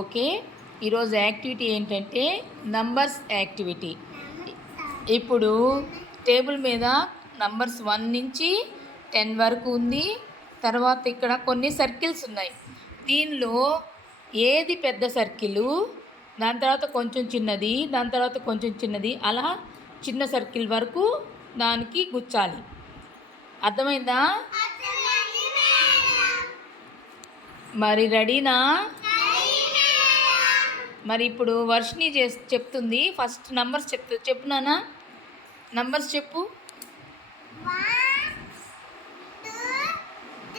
Okay, ఈరోజు activity ఏంటంటే numbers activity. ఇప్పుడు టేబుల్ మీద నంబర్స్ 1 నుంచి 10 వరకు ఉంది. తర్వాత ఇక్కడ కొన్ని సర్కిల్స్ ఉన్నాయి. దీనిలో ఏది పెద్ద సర్కిలు, దాని తర్వాత కొంచెం చిన్నది, దాని తర్వాత కొంచెం చిన్నది, అలా చిన్న సర్కిల్ వరకు దానికి గుచ్చాలి. అర్థమైందా? మరి రెడీనా? మరి ఇప్పుడు వర్షిని చెప్తుంది. ఫస్ట్ నంబర్స్ చెప్పు నాన్న. నంబర్స్ చెప్పు. 1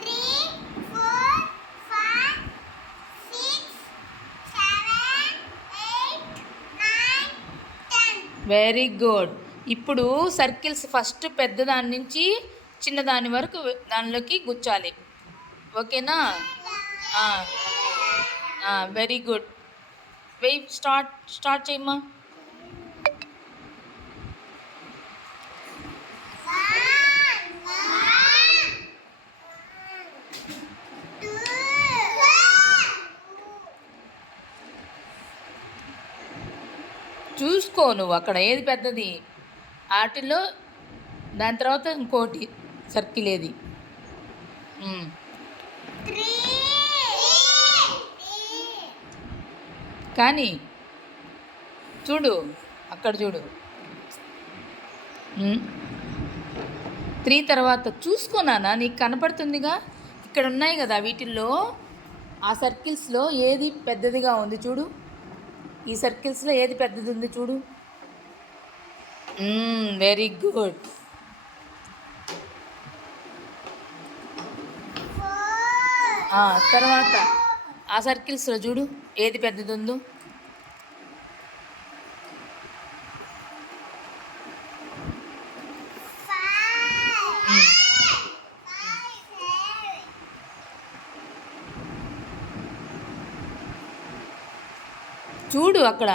2 3 4 5 6 7 8 9 10. Very good. ఇప్పుడు సర్కిల్స్ ఫస్ట్ పెద్ద దాని నుంచి చిన్న దాని వరకు దానిలోకి గుచ్చాలి. ఓకేనా? Very good. స్టార్ట్ చేయమ్మా. చూసుకో నువ్వు అక్కడ ఏది పెద్దది, వాటిలో దాని తర్వాత ఇంకోటి సర్కిల్ ఏది. కానీ చూడు, అక్కడ చూడు. 3 తర్వాత చూసుకోనానా, నీకు కనపడుతుందిగా. ఇక్కడ ఉన్నాయి కదా, వీటిల్లో ఆ సర్కిల్స్లో ఏది పెద్దదిగా ఉంది చూడు. ఈ సర్కిల్స్లో ఏది పెద్దది ఉంది చూడు. Very good. తర్వాత ఆ సర్కిల్స్లో చూడు ఏది పెద్దది ఉందో. చూడు అక్కడ.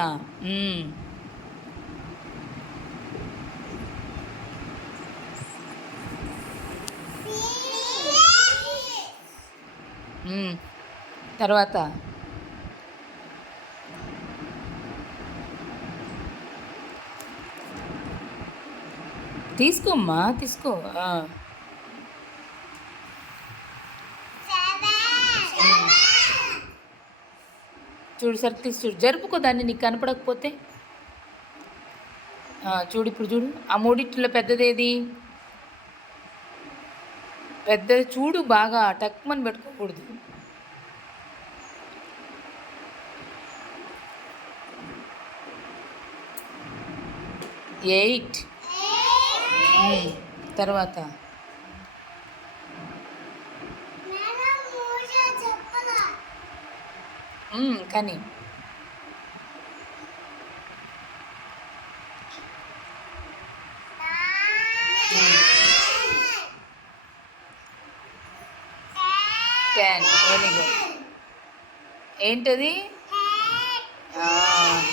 తర్వాత తీసుకోమ్మా, తీసుకో. చూడు సర్కిల్స్ చూడు, జరుపుకో దాన్ని నీకు కనపడకపోతే. చూడు ఇప్పుడు చూడు, ఆ మూడిట్లో పెద్దదేది? పెద్దది చూడు, బాగా టక్మని పెట్టుకోకూడదు. ఎయిట్. తర్వాత కానీ 10. Very good. ఏంటది?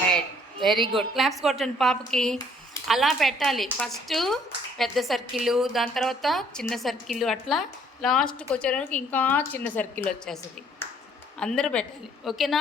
హెడ్. Very good. క్లాప్స్ కొట్టండి పాపకి. అలా పెట్టాలి. ఫస్ట్ పెద్ద సర్కిల్, దాని తర్వాత చిన్న సర్కిల్, అట్లా లాస్ట్కి వచ్చేసరికి ఇంకా చిన్న సర్కిల్ వచ్చేస్తుంది. అందరూ పెట్టాలి. ఓకేనా?